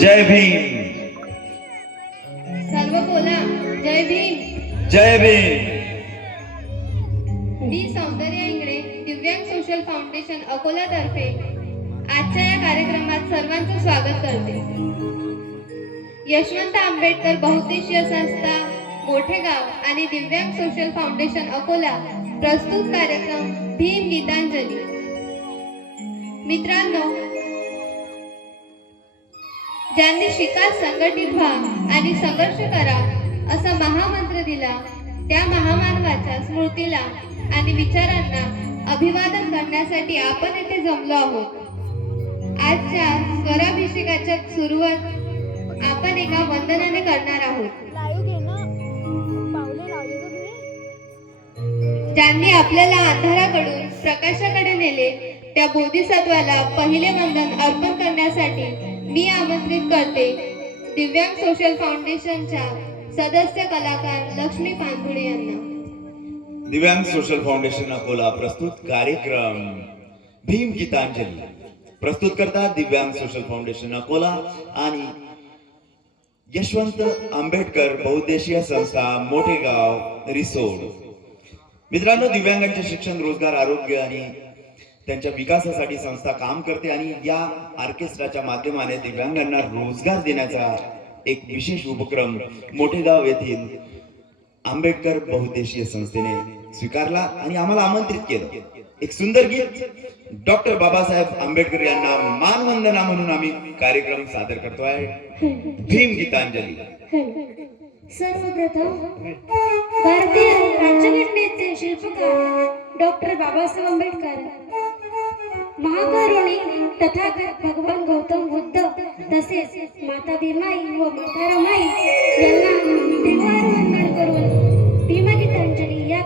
जय भीम. सर्व बोला जय भीम. जय भीम. मी सौंदर्य इंगळे दिव्यांग सोशल फाउंडेशन अकोला तर्फे आजच्या या कार्यक्रमात सर्वांचं स्वागत करते. यशवंत आंबेडकर बहुउद्देशीय संस्था मोठे गाव आणि दिव्यांग सोशल फाउंडेशन अकोला प्रस्तुत कार्यक्रम भीम गीतांजली. मित्रांनो, ज्यांनी शिका, संघटित व्हा आणि संघर्ष करा असा महामंत्र दिला, त्या महामानवाच्या स्मृतीला आणि विचारांना अभिवादन करण्यासाठी आपण येथे जमलो आहोत. आजच्या स्वराभिषेकाच्या सुरुवात आपण एका वंदनाने करणार आहोत. ज्यांनी आपल्याला अंधाराकडून प्रकाशाकडे नेले त्या बोधिसत्वाला पहिले वंदन अर्पण करण्यासाठी मी आमंत्रित करते दिव्यांग सोशल फाउंडेशनच्या सदस्य कलाकार लक्ष्मी पांधुळे यांना. दिव्यांग सोशल फाउंडेशन अकोला प्रस्तुत कार्यक्रम भीम गीतांजली प्रस्तुत करतात दिव्यांग सोशल फाउंडेशन अकोला आणि यशवंत आंबेडकर बहुउद्देशीय संस्था मोठे गाव रिसोड. मित्रांनो, दिव्यांगांचे शिक्षण, रोजगार, आरोग्य आणि त्यांच्या विकासासाठी संस्था काम करते आणि या ऑर्केस्ट्राच्या माध्यमाने दिव्यांगांना रोजगार देण्याचा एक विशेष उपक्रम मोठेगाव येथील आंबेडकर बहुउद्देशीय संस्थेने स्वीकारला आणि आम्हाला आमंत्रित केलं. एक सुंदर गीत डॉक्टर बाबासाहेब आंबेडकर यांना मानवंदना म्हणून आम्ही कार्यक्रम सादर करतोय. भीम गीतांजली. सर्वप्रथम भारतीय राज्यघटनेचे शिल्पकार डॉक्टर बाबासाहेब आंबेडकर, महाकरुणी तथागत भगवान गौतम बुद्ध तसेच माता भीमाई व माता रमाई यांना त्रिवार वंदन करून भीमगीतांजली या